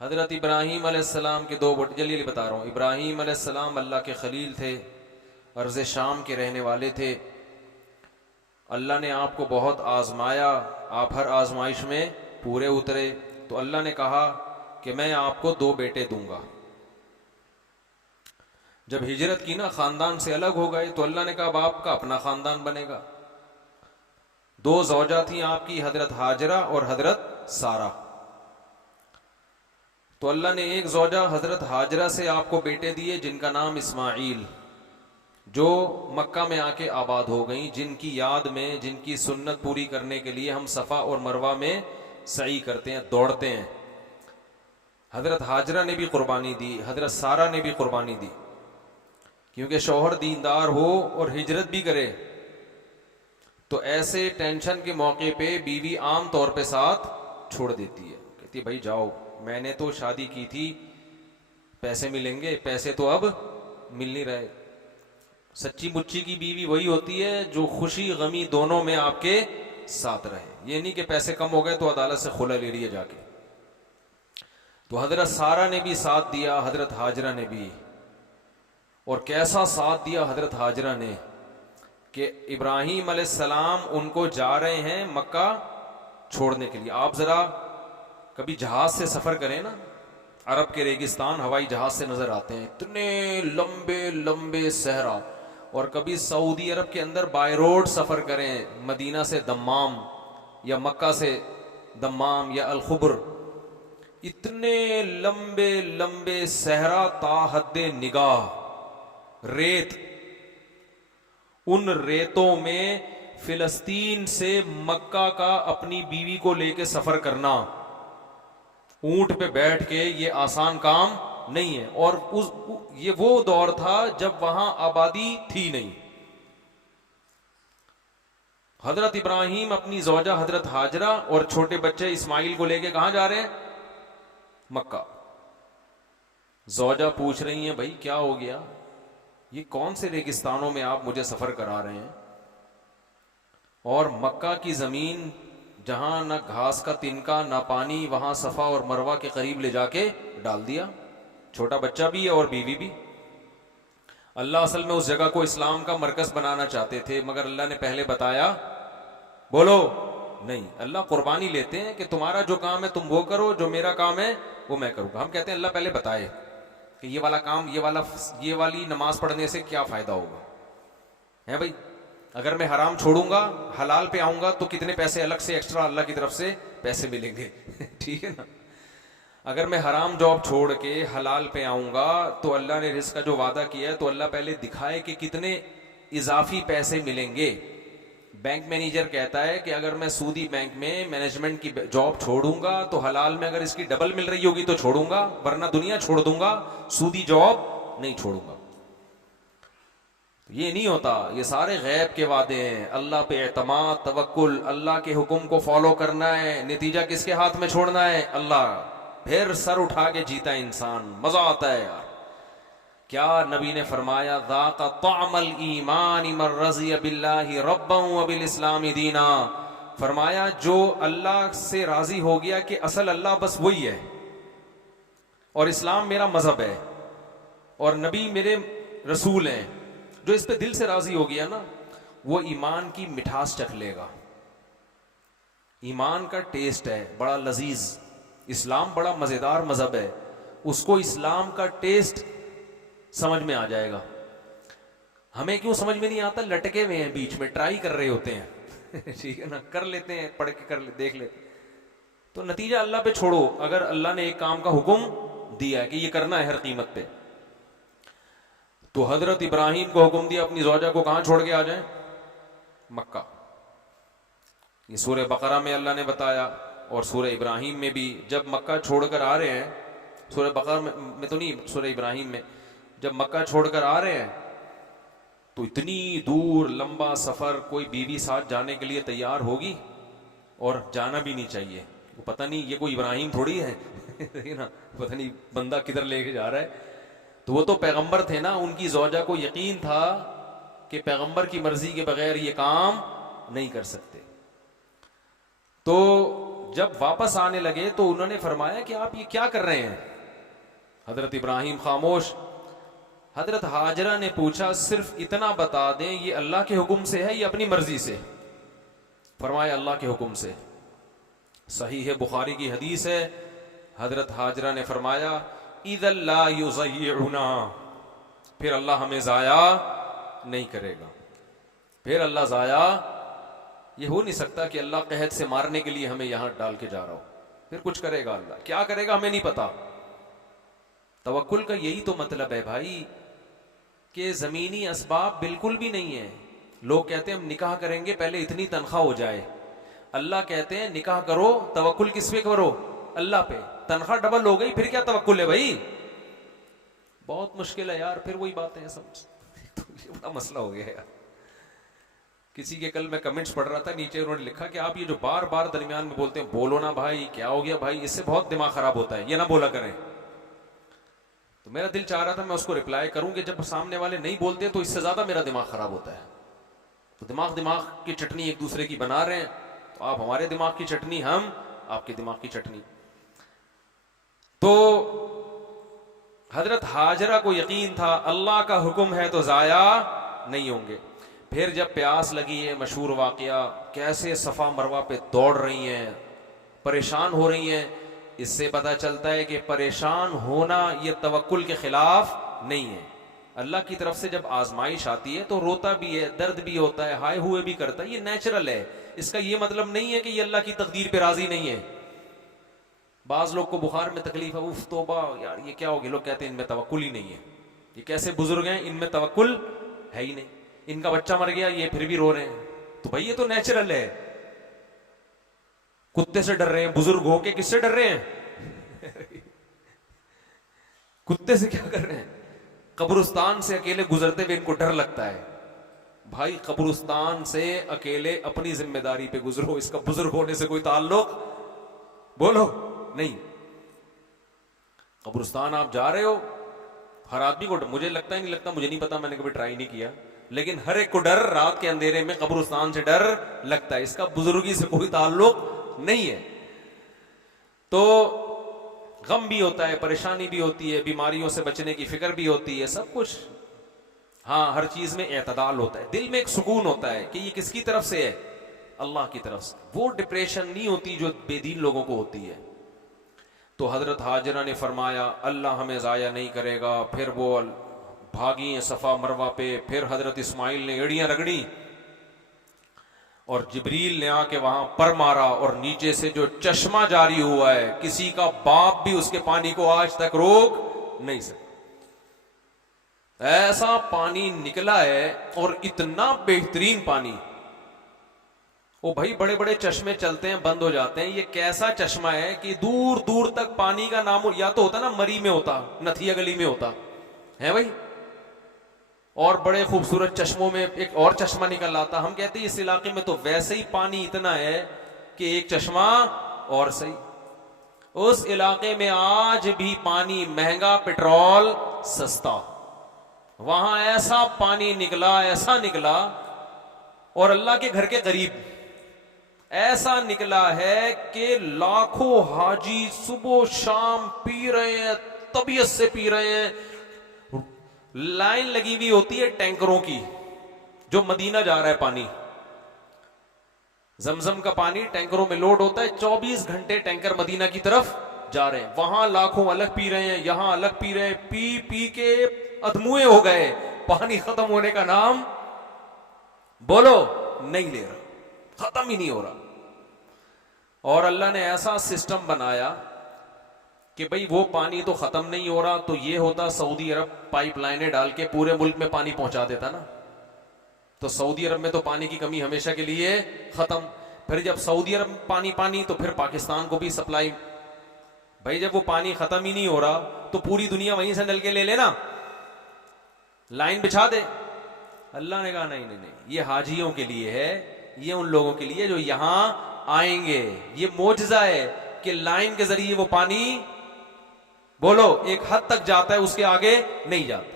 हज़रत इब्राहीम अलैहिस्सलाम के दो बेटे, जल्दी बता रहा हूँ। इब्राहीम अलैहिस्सलाम अल्लाह के खलील थे, अर्ज़ शाम के रहने वाले थे। अल्लाह ने आपको बहुत आजमाया, आप हर आजमाइश में पूरे उतरे, तो अल्लाह ने कहा कि मैं आपको दो बेटे दूंगा। जब हिजरत की ना, खानदान से अलग हो गए, तो अल्लाह ने कहा अब आपका अपना खानदान बनेगा। दो ज़ौजा थी आपकी, हजरत हाजरा और हजरत सारा। तो अल्लाह ने एक ज़ौजा हजरत हाजरा से आपको बेटे दिए जिनका नाम इस्माइल, जो मक्का में आके आबाद हो गई, जिनकी याद में, जिनकी सुन्नत पूरी करने के लिए हम सफ़ा और मरवा में सई करते हैं, दौड़ते हैं। हजरत हाजरा ने भी कुर्बानी दी, हजरत सारा ने भी कुर्बानी दी, क्योंकि शौहर दीनदार हो और हिजरत भी करे तो ऐसे टेंशन के मौके पे बीवी आम तौर पे साथ छोड़ देती है, कहती है भाई जाओ, मैंने तो शादी की थी, पैसे मिलेंगे, पैसे तो अब मिल नहीं रहे। सच्ची मुच्ची की बीवी वही होती है जो खुशी गमी दोनों में आपके साथ रहे। ये नहीं कि पैसे कम हो गए तो अदालत से खुला ले लिया जाके। तो हजरत सारा ने भी साथ दिया, हजरत हाजरा ने भी। और कैसा साथ दिया हजरत हाजरा ने कि इब्राहीम अलैहिस्सलाम उनको जा रहे हैं मक्का छोड़ने के लिए। आप जरा कभी जहाज से सफर करें ना, अरब के रेगिस्तान हवाई जहाज से नजर आते हैं, इतने लंबे लंबे सहरा। और कभी सऊदी अरब के अंदर बाय रोड सफर करें, मदीना से दम्माम या मक्का से दम्माम या अल-खुबर, इतने लंबे लंबे सहरा, ताहद्दे निगाह रेत। उन रेतों में फिलिस्तीन से मक्का का अपनी बीवी को लेके सफर करना, ऊंट पे बैठ के, ये आसान काम नहीं है। और ये वो दौर था जब वहां आबादी थी नहीं। हजरत इब्राहीम अपनी ज़ौजा हजरत हाजरा और छोटे बच्चे इस्माइल को लेके कहां जा रहे हैं? मक्का। ज़ौजा पूछ रही हैं भाई क्या हो गया, ये कौन से रेगिस्तानों में आप मुझे सफर करा रहे हैं? और मक्का की जमीन जहां ना घास का तिनका ना पानी, वहां सफा और मरवा के करीब ले जाके डाल दिया। छोटा बच्चा भी है और बीवी भी। अल्लाह असल में उस जगह को इस्लाम का मरकज बनाना चाहते थे, मगर अल्लाह ने पहले बताया, बोलो नहीं। अल्लाह कुर्बानी लेते हैं कि तुम्हारा जो काम है तुम वो करो, जो मेरा काम है वो मैं करूंगा। हम कहते हैं अल्लाह पहले बताए कि ये वाला काम, ये वाली नमाज पढ़ने से क्या फायदा होगा, है भाई? अगर मैं हराम छोड़ूंगा, हलाल पे आऊंगा, तो कितने पैसे अलग से एक्स्ट्रा अल्लाह की तरफ से पैसे मिलेंगे ठीक है ना। अगर मैं हराम जॉब छोड़ के हलाल पे आऊंगा, तो अल्लाह ने रिस्क का जो वादा किया है, तो अल्लाह पहले दिखाए कि कितने इजाफी पैसे मिलेंगे। बैंक मैनेजर कहता है कि अगर मैं सूदी बैंक में मैनेजमेंट की जॉब छोड़ूंगा, तो हलाल में अगर इसकी डबल मिल रही होगी तो छोड़ूंगा, वरना दुनिया छोड़ दूंगा, सूदी जॉब नहीं छोड़ूंगा। ये नहीं होता, ये सारे गैब के वादे हैं। अल्लाह पे एतमाद, तवक्कुल, अल्लाह के हुक्म को फॉलो करना है, नतीजा किसके हाथ में छोड़ना है? अल्लाह। फिर सर उठा के जीता इंसान, मजा आता है यार। क्या नबी ने फरमाया, ज़ाक़ा तअमल ईमान मन रज़िया बिल्लाहि रब्बन व बिल इस्लामी दीना। फरमाया जो अल्लाह से राजी हो गया कि असल अल्लाह बस वही है और इस्लाम मेरा मजहब है और नबी मेरे रसूल हैं, जो इस पे दिल से राजी हो गया ना, वो ईमान की मिठास चख लेगा। ईमान का टेस्ट है बड़ा लजीज, इस्लाम बड़ा मजेदार मजहब है, उसको इस्लाम का टेस्ट समझ में आ जाएगा। हमें क्यों समझ में नहीं आता? लटके हुए हैं बीच में, ट्राई कर रहे होते हैं ठीक है ना, कर लेते हैं, पढ़ के कर देख लेते। तो नतीजा अल्लाह पे छोड़ो। अगर अल्लाह ने एक काम का हुक्म दिया है कि ये करना है हर कीमत पे, तो हजरत इब्राहीम को हुक्म दिया अपनी ज़ौजा को कहां छोड़ के आ जाए? मक्का। ये सूरह बकरा में अल्लाह ने बताया और सूरह इब्राहीम में भी। जब मक्का छोड़कर आ रहे हैं, सूरह बकरा में तो नहीं, सूरह इब्राहीम में, जब मक्का छोड़कर आ रहे हैं तो इतनी दूर लंबा सफर कोई बीवी साथ जाने के लिए तैयार होगी? और जाना भी नहीं चाहिए। वो पता नहीं ये कोई इब्राहीम थोड़ी है ना, पता नहीं बंदा किधर लेके जा रहा है। तो वो तो पैगंबर थे ना, उनकी ज़ौजा को यकीन था कि पैगंबर की मर्जी के बगैर ये काम नहीं कर सकते। तो जब वापस आने लगे तो उन्होंने फरमाया कि आप ये क्या कर रहे हैं? हजरत इब्राहिम खामोश। हजरत हाजरा ने पूछा, सिर्फ इतना बता दें ये अल्लाह के हुक्म से है या अपनी मर्जी से? फरमाया अल्लाह के हुक्म से। सही है, बुखारी की हदीस है। हजरत हाजरा ने फरमाया, इज़ल ला युज़य्यिउना, फिर अल्लाह हमें जाया नहीं करेगा। फिर अल्लाह जाया, ये हो नहीं सकता कि अल्लाह कहत से मारने के लिए हमें यहां डाल के जा रहा हो, फिर कुछ करेगा। अल्लाह क्या करेगा हमें नहीं पता। तवक्कुल का यही तो मतलब है भाई, कि जमीनी असबाब बिल्कुल भी नहीं है। लोग कहते हैं हम निकाह करेंगे पहले इतनी तनख्वाह हो जाए। अल्लाह कहते हैं निकाह करो, तवक्कुल किस पे करो? अल्लाह पे। तनख्वाह डबल हो गई, फिर क्या तवक्कुल है भाई? बहुत मुश्किल है यार। फिर वही बातें हैं, समझ तो ये बड़ा मसला हो गया यार। किसी के कल मैं कमेंट्स पढ़ रहा था, नीचे उन्होंने लिखा कि आप ये जो बार बार दरमियान में बोलते हैं, बोलो ना भाई, क्या हो गया भाई, इससे बहुत दिमाग खराब होता है, ये ना बोला करें। तो मेरा दिल चाह रहा था मैं उसको रिप्लाई करूं कि जब सामने वाले नहीं बोलते तो इससे ज्यादा मेरा दिमाग खराब होता है। तो दिमाग की चटनी एक दूसरे की बना रहे हैं, तो आप हमारे दिमाग की चटनी, हम आपके दिमाग की चटनी। तो हजरत हाजरा को यकीन था अल्लाह का हुक्म है तो जाया नहीं होंगे। फिर जब प्यास लगी है, मशहूर वाकया, कैसे सफा मरवा पे दौड़ रही हैं, परेशान हो रही हैं, इससे पता चलता है कि परेशान होना यह तवक्कुल के खिलाफ नहीं है। अल्लाह की तरफ से जब आजमाइश आती है तो रोता भी है, दर्द भी होता है, हाय हुए भी करता है, ये नेचुरल है। इसका ये मतलब नहीं है कि ये अल्लाह की तकदीर पे राजी नहीं है। बाज लोग को बुखार में तकलीफ है, उफ तौबा यार ये क्या हो गया, लोग कहते हैं इनमें तवक्कुल ही नहीं है। ये कैसे बुजुर्ग हैं, इनमें तवक्कुल है ही नहीं। इनका बच्चा मर गया, ये फिर भी रो रहे हैं। तो भाई ये तो नेचुरल है। कुत्ते से डर रहे हैं बुजुर्ग हो के, किससे डर रहे हैं? कुत्ते से क्या कर रहे हैं? कब्रिस्तान से अकेले गुजरते हुए इनको डर लगता है। भाई कब्रिस्तान से अकेले अपनी जिम्मेदारी पे गुजरो, इसका बुजुर्ग होने से कोई ताल्लुक बोलो नहीं। कब्रिस्तान आप जा रहे हो, हर आदमी को, मुझे लगता ही नहीं लगता, मुझे नहीं पता, मैंने कभी ट्राई नहीं किया, लेकिन हर एक को डर रात के अंधेरे में कब्रिस्तान से डर लगता है। इसका बुजुर्गी से कोई ताल्लुक नहीं है। तो गम भी होता है, परेशानी भी होती है, बीमारियों से बचने की फिक्र भी होती है, सब कुछ। हाँ, हर चीज में एतदाल होता है, दिल में एक सुकून होता है कि ये किसकी तरफ से है? अल्लाह की तरफ से। वो डिप्रेशन नहीं होती जो बेदीन लोगों को होती है। तो हजरत हाजरा ने फरमाया अल्लाह हमें जाया नहीं करेगा। फिर वो भागी सफा मरवा पे। फिर हजरत इस्माइल ने एड़ियां रगड़ी और जिब्रील ने आके वहां पर मारा, और नीचे से जो चश्मा जारी हुआ है, किसी का बाप भी उसके पानी को आज तक रोक नहीं सकता। ऐसा पानी निकला है, और इतना बेहतरीन पानी। वो भाई बड़े बड़े चश्मे चलते हैं, बंद हो जाते हैं, ये कैसा चश्मा है कि दूर दूर तक पानी का नाम, या तो होता ना मरी में होता, नथिया गली में होता है भाई, और बड़े खूबसूरत चश्मों में एक और चश्मा निकल आता। हम कहते हैं इस इलाके में तो वैसे ही पानी इतना है कि एक चश्मा और सही। उस इलाके में आज भी पानी महंगा, पेट्रोल सस्ता। वहां ऐसा पानी निकला, ऐसा निकला, और अल्लाह के घर के करीब ऐसा निकला है कि लाखों हाजी सुबह शाम पी रहे हैं, तबीयत से पी रहे हैं। लाइन लगी हुई होती है टैंकरों की, जो मदीना जा रहा है पानी। जमजम का पानी टैंकरों में लोड होता है, 24 घंटे टैंकर मदीना की तरफ जा रहे हैं। वहां लाखों अलग पी रहे हैं, यहां अलग पी रहे हैं, पी पी के अधमुए हो गए। पानी खत्म होने का नाम बोलो नहीं ले रहा, खत्म ही नहीं हो रहा। और अल्लाह ने ऐसा सिस्टम बनाया कि भाई वो पानी तो खत्म नहीं हो रहा, तो ये होता सऊदी अरब पाइपलाइनें डाल के पूरे मुल्क में पानी पहुंचा देता ना, तो सऊदी अरब में तो पानी की कमी हमेशा के लिए खत्म। फिर जब सऊदी अरब में पानी तो फिर पाकिस्तान को भी सप्लाई। भाई जब वो पानी खत्म ही नहीं हो रहा तो पूरी दुनिया वहीं से नल के ले लेना, लाइन बिछा दे। अल्लाह ने कहा नहीं नहीं नहीं, ये हाजियों के लिए है, ये उन लोगों के लिए जो यहां आएंगे। ये मोजज़ा है कि लाइन के जरिए वो पानी बोलो एक हद तक जाता है, उसके आगे नहीं जाता।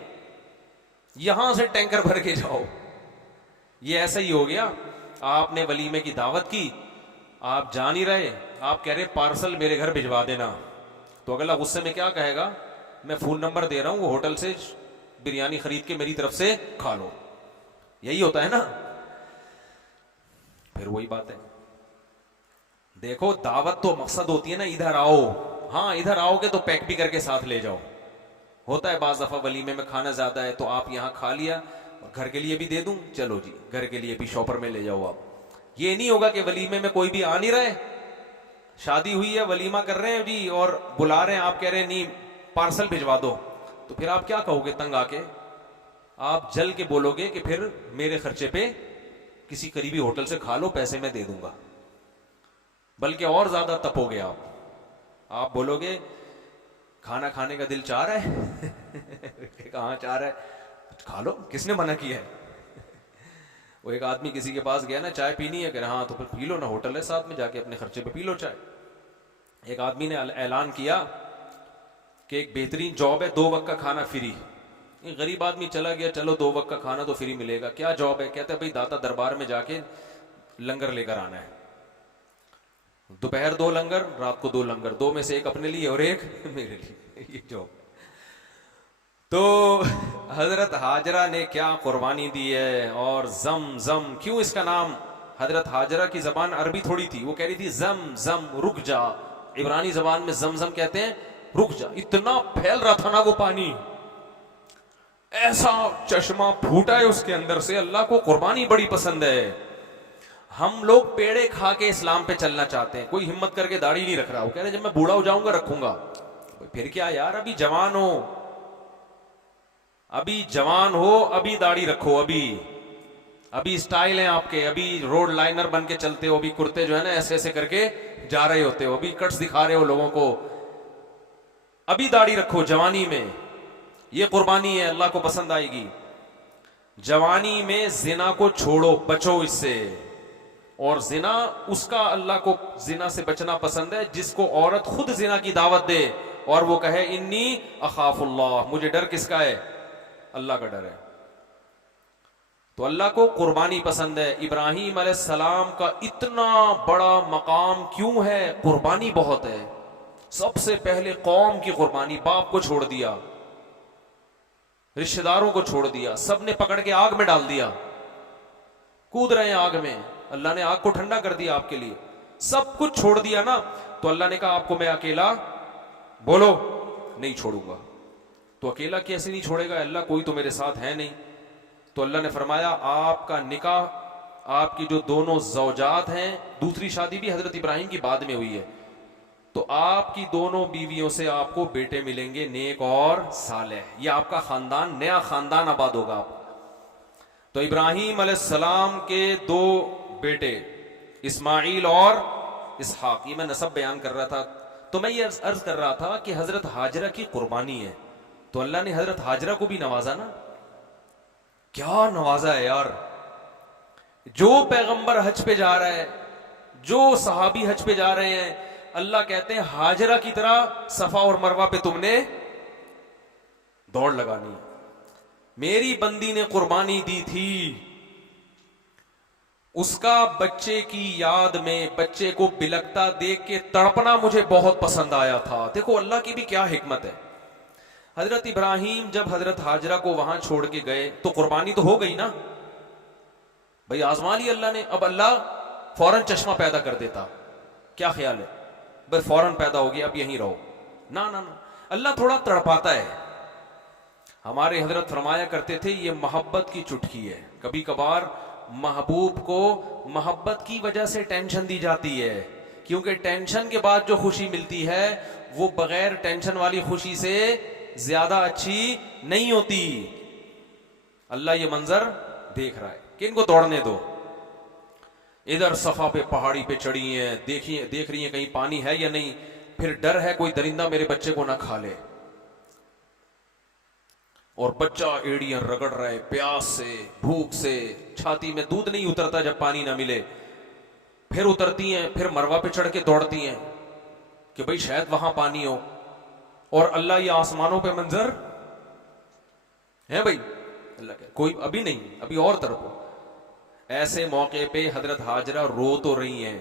यहां से टैंकर भर के जाओ। ये ऐसा ही हो गया, आपने वलीमे की दावत की, आप जा नहीं रहे, आप कह रहे पार्सल मेरे घर भिजवा देना, तो अगला गुस्से में क्या कहेगा, मैं फोन नंबर दे रहा हूं, वो होटल से बिरयानी खरीद के मेरी तरफ से खा लो। यही होता है ना। फिर वही बात है, देखो दावत तो मकसद होती है ना, इधर आओ। हाँ इधर आओगे तो पैक भी करके साथ ले जाओ। होता है बाज दफा वलीमे में खाना ज्यादा है तो आप यहां खा लिया, घर के लिए भी दे दूं, चलो जी घर के लिए भी शॉपर में ले जाओ आप। ये नहीं होगा कि वलीमे में कोई भी आ नहीं रहे, शादी हुई है वलीमा कर रहे हैं जी और बुला रहे हैं, आप कह रहे हैं नहीं पार्सल भिजवा दो, तो फिर आप क्या कहोगे तंग आके, आप जल के बोलोगे कि फिर मेरे खर्चे पे किसी करीबी होटल से खा लो, पैसे मैं दे दूंगा। बल्कि और ज्यादा तपोगे आप बोलोगे खाना खाने का दिल चाह रहा है कहाँ चाह रहा है, खा लो, किसने मना किया है। वो एक आदमी किसी के पास गया ना, चाय पीनी है, कह रहा हाँ तो फिर पी लो ना, होटल है साथ में, जाके अपने खर्चे पे पी लो चाय। एक आदमी ने ऐलान किया कि एक बेहतरीन जॉब है, 2 वक्त का खाना फ्री। एक गरीब आदमी चला गया, चलो 2 वक्त का खाना तो फ्री मिलेगा, क्या जॉब है, कहते हैं भाई दाता दरबार में जाके लंगर लेकर आना है, दोपहर 2 लंगर, रात को 2 लंगर, 2 में से एक अपने लिए और एक मेरे लिए, ये जॉब। तो हजरत हाजरा ने क्या कुर्बानी दी है। और जम जम, क्यों इसका नाम, हजरत हाजरा की जबान अरबी थोड़ी थी, वो कह रही थी जम जम रुक जा, इब्रानी जबान में जम जम कहते हैं रुक जा। इतना फैल रहा था ना वो पानी, ऐसा चश्मा फूटा है उसके अंदर से। अल्लाह को कुर्बानी बड़ी पसंद है। हम लोग पेड़े खा के इस्लाम पे चलना चाहते हैं, कोई हिम्मत करके दाढ़ी नहीं रख रहा, वो कह रहे जब मैं बूढ़ा हो जाऊंगा रखूंगा। फिर क्या यार, अभी जवान हो, अभी जवान हो, अभी दाढ़ी रखो, अभी स्टाइल है आपके, अभी रोड लाइनर बन के चलते हो, अभी कुर्ते जो है ना ऐसे ऐसे करके जा रहे होते हो, अभी कट्स दिखा रहे हो लोगों को, अभी दाढ़ी रखो जवानी में। ये कुर्बानी है, अल्लाह को पसंद आएगी। जवानी में जिना को छोड़ो, बचो इससे। और जिना उसका अल्लाह को जिना से बचना पसंद है जिसको औरत खुद जिना की दावत दे और वो कहे इन्नी अखाफुल्लाह, मुझे डर किसका है, अल्लाह का डर है। तो अल्लाह को कुर्बानी पसंद है। इब्राहीम अलैहिस्सलाम का इतना बड़ा मकाम क्यों है, कुर्बानी बहुत है। सबसे पहले कौम की कुर्बानी, बाप को छोड़ दिया, रिश्तेदारों को छोड़ दिया, सबने पकड़ के आग में डाल दिया, कूद रहे हैं आग में, अल्लाह ने आग को ठंडा कर दिया आपके लिए, सब कुछ छोड़ दिया ना। तो अल्लाह ने कहा आपको मैं अकेला, बोलो नहीं छोड़ूंगा। तो अकेला कैसे नहीं छोड़ेगा अल्लाह, कोई तो मेरे साथ है नहीं। तो अल्लाह ने फरमाया आपका निकाह, आपकी जो दोनों ज़ौजात हैं, दूसरी शादी भी हजरत इब्राहिम की बाद में हुई है, तो आपकी दोनों बीवियों से आपको बेटे मिलेंगे नेक और सालेह, ये आपका खानदान, नया खानदान आबाद होगा आप। तो इब्राहीम अलैहिस्सलाम के 2 बेटे इस्माइल और इसहाक, ये मैं नसब बयान कर रहा था। तो मैं ये अर्ज कर रहा था कि हजरत हाजरा की कुर्बानी है, तो अल्लाह ने हजरत हाजरा को भी नवाजा ना, क्या नवाजा है यार। जो पैगंबर हज पे जा रहा है, जो सहाबी हज पे जा रहे हैं, अल्लाह कहते हैं हाजरा की तरह सफा और मरवा पे तुमने दौड़ लगानी। मेरी बंदी ने कुर्बानी दी थी, उसका बच्चे की याद में बच्चे को बिलकता देख के तड़पना मुझे बहुत पसंद आया था। देखो अल्लाह की भी क्या हिकमत है। हजरत इब्राहिम जब हजरत हाजरा को वहां छोड़ के गए तो कुर्बानी तो हो गई ना भाई, आजमा ली अल्लाह ने। अब अल्लाह फौरन चश्मा पैदा कर देता, क्या ख्याल है, बस फौरन पैदा हो गया अब यहीं रहो, ना ना ना, अल्लाह थोड़ा तड़पाता है। हमारे हजरत फरमाया करते थे ये मोहब्बत की चुटकी है। कभी कभार महबूब को मोहब्बत की वजह से टेंशन दी जाती है, क्योंकि टेंशन के बाद जो खुशी मिलती है वो बगैर टेंशन वाली खुशी से ज्यादा अच्छी नहीं होती। अल्लाह ये मंजर देख रहा है कि इनको दौड़ने दो। इधर सफा पे पहाड़ी पे चढ़ी हैं, देख रही हैं कहीं पानी है या नहीं, फिर डर है कोई दरिंदा मेरे बच्चे को ना खा ले, और बच्चा एड़ियां रगड़ रहा है प्यास से, भूख से, छाती में दूध नहीं उतरता जब पानी ना मिले। फिर उतरती हैं, फिर मरवा पे चढ़ के दौड़ती हैं कि भाई शायद वहां पानी हो, और अल्लाह ये आसमानों पे मंजर है भाई, अल्लाह क्या कोई अभी नहीं, अभी और तरफ। ऐसे मौके पे हजरत हाजरा रो तो रही हैं,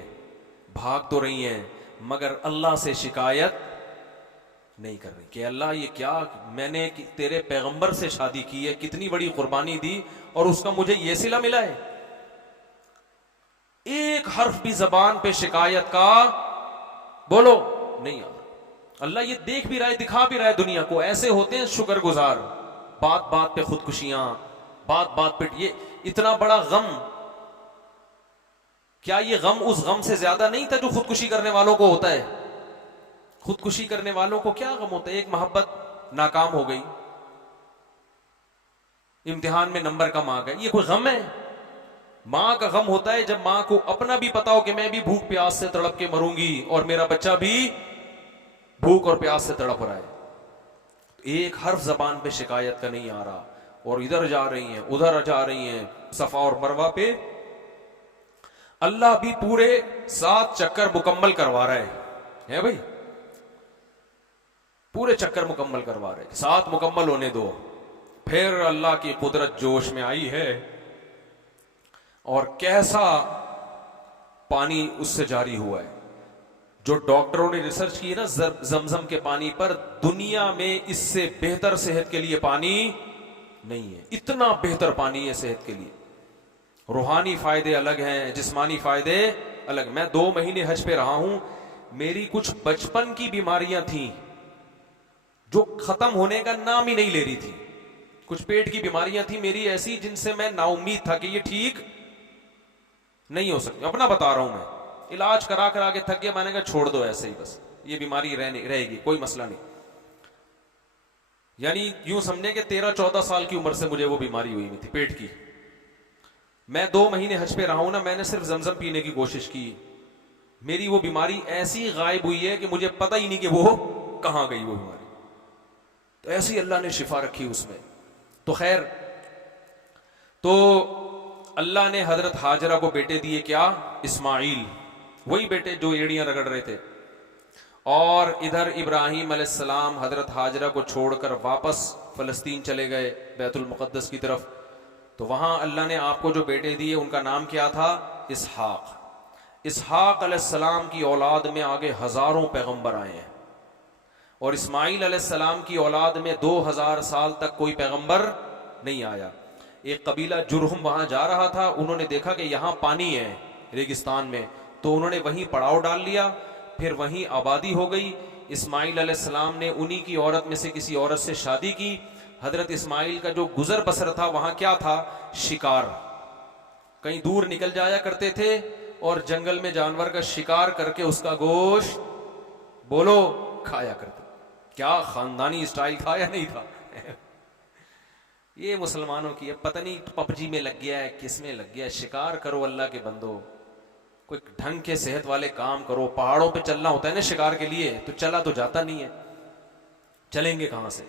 भाग तो रही हैं, मगर अल्लाह से शिकायत नहीं कर रही कि अल्लाह ये क्या, मैंने तेरे पैगंबर से शादी की है, कितनी बड़ी कुर्बानी दी और उसका मुझे ये सिला मिला है। एक हर्फ भी जबान पे शिकायत का बोलो नहीं आ रहा। अल्लाह ये देख भी रहा है, दिखा भी रहा है दुनिया को। ऐसे होते हैं शुक्रगुजार, बात बात पे खुदकुशियां, बात बात पे ये इतना बड़ा गम। क्या ये गम उस गम से ज्यादा नहीं था जो खुदकुशी करने वालों को होता है? खुदकुशी करने वालों को क्या गम होता है? एक मोहब्बत नाकाम हो गई, इम्तिहान में नंबर कम आ गए, ये कोई गम है? मां का गम होता है जब मां को अपना भी पता हो कि मैं भी भूख प्यास से तड़प के मरूंगी और मेरा बच्चा भी भूख और प्यास से तड़प रहा है। एक हर्फ जबान पे शिकायत का नहीं आ रहा, और इधर जा रही हैं उधर जा रही हैं। सफा और मरवा पे अल्लाह भी पूरे 7 चक्कर मुकम्मल करवा रहा है भाई, पूरे चक्कर मुकम्मल करवा रहे। 7 मुकम्मल होने दो, फिर अल्लाह की कुदरत जोश में आई है और कैसा पानी उससे जारी हुआ है। जो डॉक्टरों ने रिसर्च की है ना जमजम के पानी पर, दुनिया में इससे बेहतर सेहत के लिए पानी नहीं है। इतना बेहतर पानी है सेहत के लिए। रूहानी फायदे अलग हैं, जिस्मानी फायदे अलग। मैं 2 महीने हज पे रहा हूं, मेरी कुछ बचपन की बीमारियां थी जो खत्म होने का नाम ही नहीं ले रही थी। कुछ पेट की बीमारियां थी मेरी ऐसी जिनसे मैं नाउम्मीद था कि ये ठीक नहीं हो सकती। अपना बता रहा हूं मैं, इलाज करा करा के थक गया, मैंने कहा छोड़ दो ऐसे ही, बस ये बीमारी रहेगी, कोई मसला नहीं। यानी यूं समझे कि 13-14 साल की उम्र से मुझे वो बीमारी हुई थी पेट की। मैं 2 महीने हज पे रहा हूं ना, मैंने सिर्फ जमजम पीने की कोशिश की, मेरी वो बीमारी ऐसी गायब हुई है कि मुझे पता ही नहीं कि वो कहां गई वो बीमारी। तो ऐसी अल्लाह ने शिफा रखी उसमें। तो खैर, तो अल्लाह ने हजरत हाजरा को बेटे दिए, क्या? इस्माइल, वही बेटे जो एड़ियां रगड़ रहे थे। और इधर इब्राहिम अलैहिस्सलाम हजरत हाजरा को छोड़कर वापस फलस्तीन चले गए, बैतुल मुक़द्दस की तरफ। तो वहां अल्लाह ने आपको जो बेटे दिए उनका नाम क्या था? इसहाक। इसहाक अलैहिस्सलाम की औलाद में आगे हजारों पैगंबर आए हैं, और इस्माइल अलैहिस्सलाम की औलाद में 2000 साल तक कोई पैगंबर नहीं आया। एक कबीला जुरहुम वहां जा रहा था, उन्होंने देखा कि यहां पानी है रेगिस्तान में, तो उन्होंने वहीं पड़ाव डाल लिया, फिर वहीं आबादी हो गई। इस्माइल अलैहिस्सलाम ने उन्हीं की औरत में से किसी औरत से शादी की। हजरत इस्माइल का जो गुजर बसर था वहां क्या था? शिकार। कहीं दूर निकल जाया करते थे और जंगल में जानवर का शिकार करके उसका गोश्त बोलो खाया करते। क्या खानदानी स्टाइल था या नहीं था? ये मुसलमानों की है, पता नहीं पबजी में लग गया है, किस में लग गया है। शिकार करो अल्लाह के बंदो, कोई ढंग के सेहत वाले काम करो। पहाड़ों पे चलना होता है ना शिकार के लिए, तो चला तो जाता नहीं है, चलेंगे कहां से?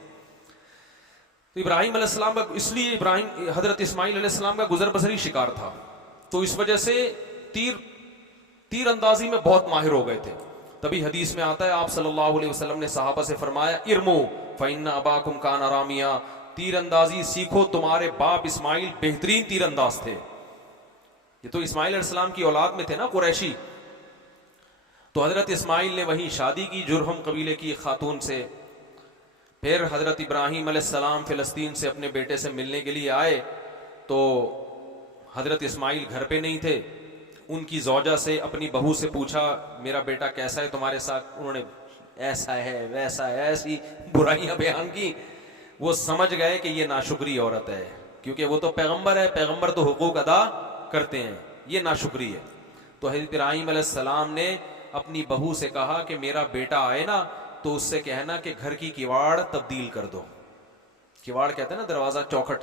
तो इब्राहिम अलैहिस्सलाम का, इसलिए इब्राहिम हजरत इस्माइल अलैहिस्सलाम का गुजर बसरी शिकार था, तो इस वजह से तीर अंदाजी में बहुत माहिर हो गए थे। तभी हदीस में आता है, आप सल्लल्लाहु अलैहि वसल्लम ने सहाबा से फरमाया, इरमू फइन्ना अबाकुम कान रामिया, तीर अंदाजी सीखो, तुम्हारे बाप इस्माइल बेहतरीन तीर अंदाज थे। ये तो इस्माइल अलैहिस्सलाम की औलाद में थे ना, कुरैशी। तो हजरत इस्माइल ने वहीं शादी की जुरहुम कबीले की खातून से। फिर हजरत इब्राहिम अलैहिस्सलाम फिलिस्तीन से अपने बेटे से मिलने के लिए आए, तो हजरत इस्माइल घर पे नहीं थे। उनकी जौजा से, अपनी बहू से पूछा, मेरा बेटा कैसा है तुम्हारे साथ? उन्होंने ऐसा है वैसा है, ऐसी बुराइयां बयान की। वो समझ गए कि ये नाशुक्री औरत है, क्योंकि वो तो पैगंबर है, पैगंबर तो हुकूक अदा करते हैं, ये नाशुक्री है। तो हजरत इब्राहिम अलैहिस्सलाम ने अपनी बहू से कहा कि मेरा बेटा आए ना तो उससे कहना कि घर की किवाड़ तब्दील कर दो। किवाड़ कहते हैं ना दरवाजा, चौखट।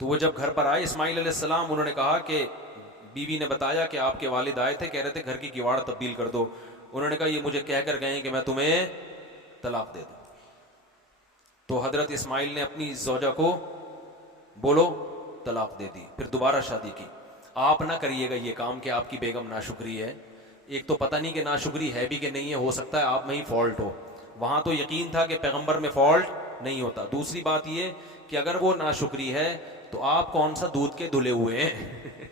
तो वो जब घर पर आए इस्माइल अलैहिस्सलाम, उन्होंने कहा कि बीवी ने बताया कि आपके वालिद आए थे, कह रहे थे घर की किवाड़ तब्दील कर दो। उन्होंने कहा ये मुझे कहकर गए कि मैं तुम्हें तलाक दे दूं। तो हजरत इस्माइल ने अपनी जौजा को बोलो तलाक दे दी, फिर दोबारा शादी की। आप ना करिएगा ये काम कि आपकी बेगम नाशुक्री है। एक तो पता नहीं कि नाशुक्री है भी कि नहीं है, हो सकता है आप में ही फॉल्ट हो। वहां तो यकीन था कि पैगंबर में फॉल्ट नहीं होता। दूसरी बात ये कि अगर वो नाशुक्री है तो आप कौन सा दूध के धुले हुए हैं?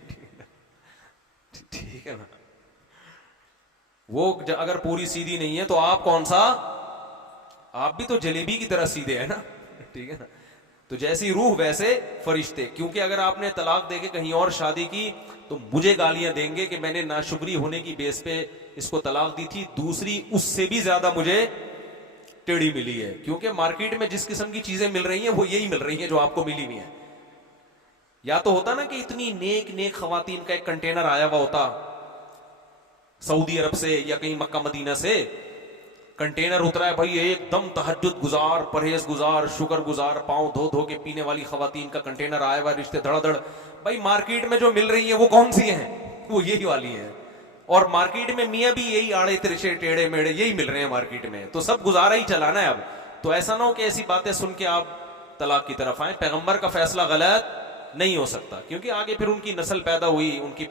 ठीक है ना? वो अगर पूरी सीधी नहीं है तो आप कौन सा, आप भी तो जलेबी की तरह सीधे है ना, ठीक है ना। तो जैसी रूह वैसे फरिश्ते, क्योंकि अगर आपने तलाक देके कहीं और शादी की तो मुझे गालियां देंगे कि मैंने नाशुक्री होने की बेस पे इसको तलाक दी थी, दूसरी उससे भी ज्यादा मुझे टेढ़ी मिली है, क्योंकि मार्केट में जिस किस्म की चीजें मिल रही हैं वो यही मिल रही हैं जो आपको मिली हुई है। या तो होता ना कि इतनी नेक नेक खवातीन का एक कंटेनर आया हुआ होता सऊदी अरब से या कहीं मक्का मदीना से, कंटेनर उतरा है भाई, एकदम तहज्जुद गुजार, परहेज गुजार, शुक्र गुजार, पांव धो धो के पीने वाली खवातीन का कंटेनर आया हुआ, रिश्ते धड़ाधड़। भाई मार्केट में जो मिल रही है वो कौन सी हैं? वो यही वाली है। और मार्केट में मियाँ भी यही आड़े तिरछे टेढ़े मेढ़े यही मिल रहे हैं मार्केट में, तो सब गुजारा ही चलाना है अब। तो ऐसा ना हो कि ऐसी बातें सुन के आप तलाक की तरफ आए। पैगंबर का फैसला गलत नहीं हो सकता, क्योंकि आगे फिर उनकी नस्ल पैदा हुई, उनकी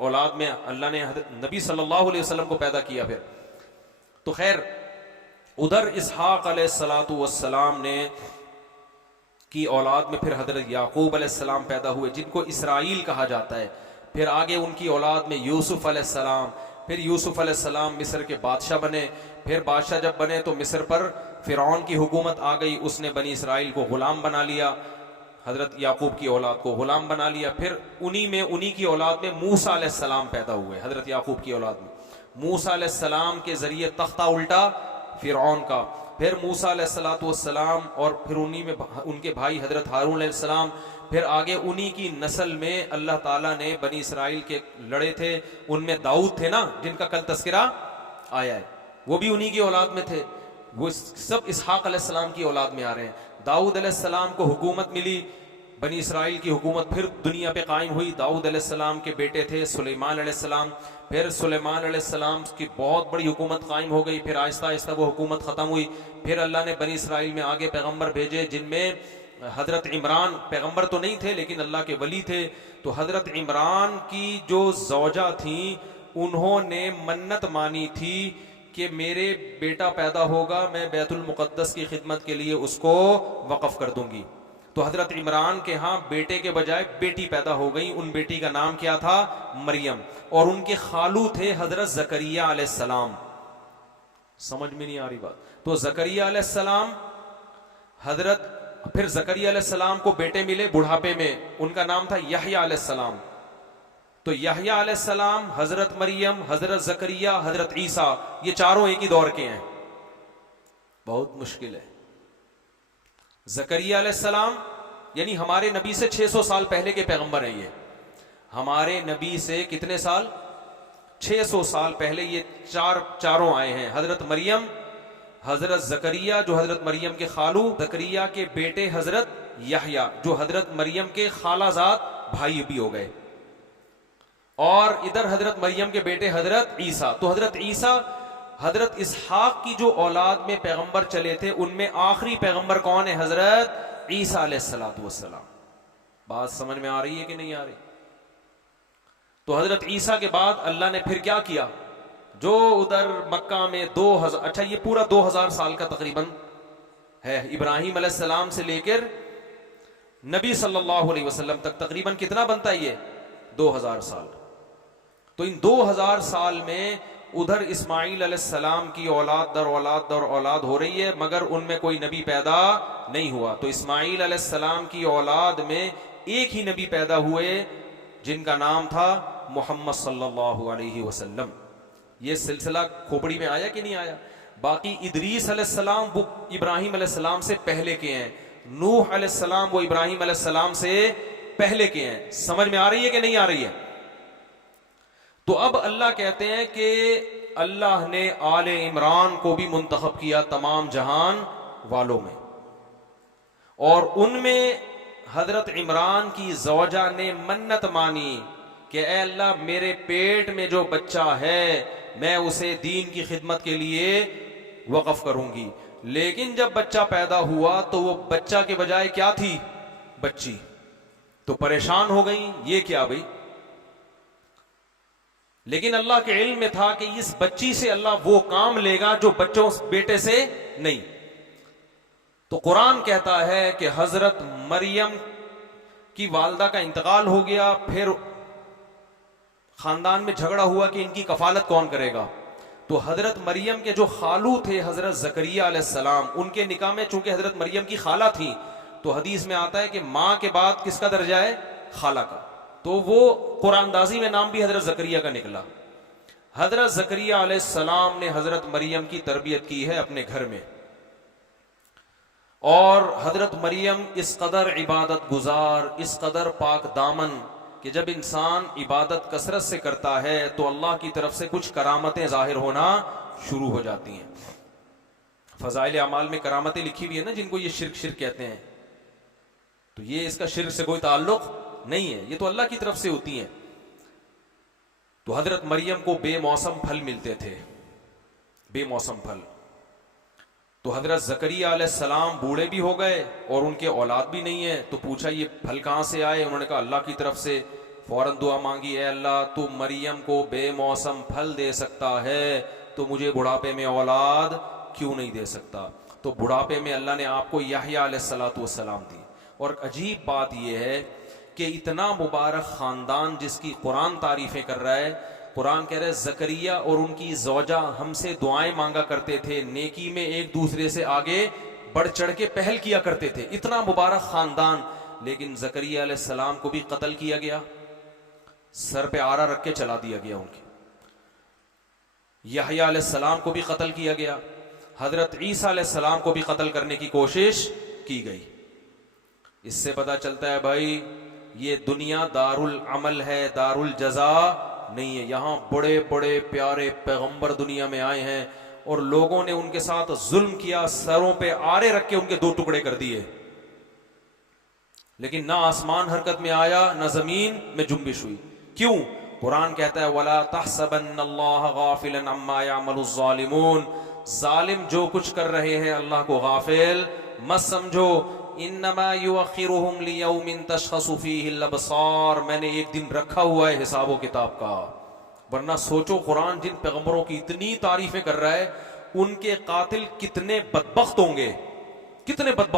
औलाद में अल्लाह ने नबी सल्लल्लाहु अलैहि वसल्लम को पैदा किया फिर। तो खैर उधर इसहाक अलैहिस्सलातु वस्सलाम ने की औलाद में फिर हजरत याकूब अलैहिस्सलाम पैदा हुए, जिनको इसराइल कहा जाता है। फिर आगे उनकी औलाद में यूसुफ अलैहिस्सलाम, फिर यूसुफ अलैहिस्सलाम मिस्र के बादशाह बने। फिर बादशाह जब बने तो मिस्र पर फिरौन की हुकूमत आ गई, उसने बनी इसराइल को गुलाम बना लिया, हजरत याकूब की औलाद को गुलाम बना लिया। फिर उन्हीं की औलाद में मूसा अलैहिस्सलाम पैदा हुए, हजरत याकूब की औलाद में। मूसा अलैहिस्सलाम के जरिए तख्ता उल्टा फिरौन का, फिर मूसा अलैहिस्सलाम और फिर उन्हीं में उनके भाई हजरत हारून अलैहिस्सलाम। फिर आगे उन्हीं की नस्ल में अल्लाह ताला ने बनी इसराइल के लड़े थे, उनमें दाऊद थे ना, जिनका कल तस्करा आया है, वो भी उन्हीं की औलाद में थे। वो सब इसहाक अलैहिस्सलाम की औलाद में आ रहे हैं। दाऊद अलैहिस्सलाम को हुकूमत मिली, बनी इसराइल की हुकूमत फिर दुनिया पे कायम हुई। दाऊद अलैहिस्सलाम के बेटे थे सुलेमान अलैहिस्सलाम, फिर सुलेमान अलैहिस्सलाम की बहुत बड़ी हुकूमत कायम हो गई। फिर आहिस्ता आहिस्ता वो हुकूमत ख़त्म हुई। फिर अल्लाह ने बनी इसराइल में आगे पैगंबर भेजे, जिनमें हजरत इमरान पैगंबर तो नहीं थे लेकिन अल्लाह के वली थे। तो हजरत इमरान की जो जौजा थी उन्होंने मन्नत मानी थी कि मेरे बेटा पैदा होगा, मैं बैतुल मुक़द्दस की खिदमत के लिए उसको वक़फ़ कर दूंगी। तो हजरत इमरान के यहाँ बेटे के बजाय बेटी पैदा हो गई। उन बेटी का नाम क्या था? मरियम। और उनके खालू थे हजरत जकरिया अलैहिस्सलाम। समझ में नहीं आ रही बात? तो जकरिया अलैहिस्सलाम फिर जकरिया अलैहिस्सलाम को बेटे मिले बुढ़ापे में, उनका नाम था यहया अलैहिस्सलाम। तो यहया अलैहिस्सलाम, हजरत मरियम, हजरत जकरिया, हजरत ईसा, ये चारों एक ही दौर के हैं। बहुत मुश्किल है। जकरिया अलैहिस्सलाम यानी हमारे नबी से 600 साल पहले के पैगंबर हैं। ये हमारे नबी से कितने साल? 600 साल पहले ये चारों आए हैं। हजरत मरियम, हजरत जकरिया जो हजरत मरियम के खालू, जकरिया के बेटे हजरत यहया जो हजरत मरियम के खालाजाद भाई भी हो गए, और इधर हजरत मरियम के बेटे हजरत ईसा। तो हजरत ईसा, हजरत इसहाक की जो औलाद में पैगंबर चले थे उनमें आखिरी पैगंबर कौन है? हजरत ईसा अलैहिस्सलातु वस्सलाम। बात समझ में आ रही है कि नहीं आ रही? तो हजरत ईसा के बाद अल्लाह ने फिर क्या किया? जो उधर मक्का में 2000, अच्छा ये पूरा 2000 साल का तकरीबन है, इब्राहिम अलैहिस्सलाम से लेकर नबी सल्लल्लाहु अलैहि वसल्लम तक तकरीबन कितना बनता है ये? 2000 साल। तो इन 2000 साल में उधर इस्माइल अलैहिस्सलाम की औलाद दर औलाद दर औलाद हो रही है, मगर उनमें कोई नबी पैदा नहीं हुआ। तो इस्माइल अलैहिस्सलाम की औलाद में एक ही नबी पैदा हुए जिनका नाम था मोहम्मद सल्लल्लाहु अलैहि वसल्लम। ये सिलसिला खोपड़ी में आया कि नहीं आया? बाकी इदरीस अलैहिस्सलाम वो इब्राहिम अलैहिस्सलाम से पहले के हैं, नूह अलैहिस्सलाम वो इब्राहिम अलैहिस्सलाम से पहले के हैं। समझ में आ रही है कि नहीं आ रही है? तो अब अल्लाह कहते हैं कि अल्लाह ने आले इमरान को भी मुंतखब किया तमाम जहान वालों में, और उनमें हजरत इमरान की जौजा ने मन्नत मानी कि ए अल्लाह, मेरे पेट में जो बच्चा है मैं उसे दीन की खिदमत के लिए वक़फ़ करूंगी। लेकिन जब बच्चा पैदा हुआ तो वो बच्चा के बजाय क्या थी? बच्ची। तो परेशान हो गई, ये क्या भाई? लेकिन अल्लाह के इल्म में था कि इस बच्ची से अल्लाह वो काम लेगा जो बच्चों बेटे से नहीं। तो कुरान कहता है कि हजरत मरियम की वालदा का इंतकाल हो गया, फिर खानदान में झगड़ा हुआ कि इनकी कफालत कौन करेगा। तो हजरत मरियम के जो खालू थे हजरत जकरिया अलैहिस्सलाम, उनके निकाह में चूंकि हजरत मरियम की खाला थी, तो हदीस में आता है कि मां के बाद किसका दर्जा है? खाला का। तो वो कुरानदाजी में नाम भी हजरत जकरिया का निकला। हजरत जकरिया अलैहिस्सलाम ने हजरत मरियम की तरबियत की है अपने घर में, और हजरत मरियम इस कदर इबादत गुजार, इस कदर पाक दामन कि जब इंसान इबादत कसरत से करता है तो अल्लाह की तरफ से कुछ करामतें जाहिर होना शुरू हो जाती हैं। फजाइल अमाल में करामतें लिखी हुई है ना, जिनको ये शिर्क शिर्क कहते हैं, तो ये इसका शिर्क से कोई ताल्लुक नहीं है, ये तो अल्लाह की तरफ से होती हैं। तो हजरत मरियम को बेमौसम फल मिलते थे, बेमौसम फल। तो हजरत जकरिया अलैहिस्सलाम बूढ़े भी हो गए और उनके औलाद भी नहीं है, तो पूछा ये फल कहां से आए? उन्होंने कहा अल्लाह की तरफ से। फौरन दुआ मांगी, है अल्लाह तू मरियम को बेमौसम फल दे सकता है तो मुझे बुढ़ापे में औलाद क्यों नहीं दे सकता? तो बुढ़ापे में अल्लाह ने आपको याह्या अलैहिस्सलातु वस्सलाम दी। और अजीब बात यह है कि इतना मुबारक खानदान जिसकी कुरान तारीफें कर रहा है, कुरान कह रहे जकरिया और उनकी ज़ौजा हमसे दुआएं मांगा करते थे, नेकी में एक दूसरे से आगे बढ़ चढ़ के पहल किया करते थे, इतना मुबारक खानदान। लेकिन जकरिया अलैहिस्सलाम को भी कत्ल किया गया, सर पे आरा रख के चला दिया गया उनके। याह्या अलैहिस्सलाम को भी कत्ल किया गया, हजरत ईसा अलैहिस्सलाम को भी कत्ल करने की कोशिश की गई। इससे पता चलता है भाई ये दुनिया दारुल अमल है, दारुल जजा नहीं है। यहां बड़े बड़े प्यारे पैगंबर दुनिया में आए हैं और लोगों ने उनके साथ जुल्म किया, सरों पे आरे रख के उनके दो टुकड़े कर दिए, लेकिन ना आसमान हरकत में आया ना जमीन में जुम्बिश हुई। क्यों? कुरान कहता है वला तहसबन्नल्लाह गाफिलन अम्मा यामलुज़ ज़ालिमून, जालिम जो कुछ कर रहे हैं अल्लाह को गाफिल मत समझो। इन्नमा युअखिरुहुम लियौमिन तशखसु फीहिल अबसार, मैंने एक दिन रखा हुआ है हिसाब किताब का। वरना सोचो कुरान जिन पैगंबरों की इतनी तारीफें कर रहा है, उनके कातिल कितने बदबख्त होंगे, कितने बदबख्त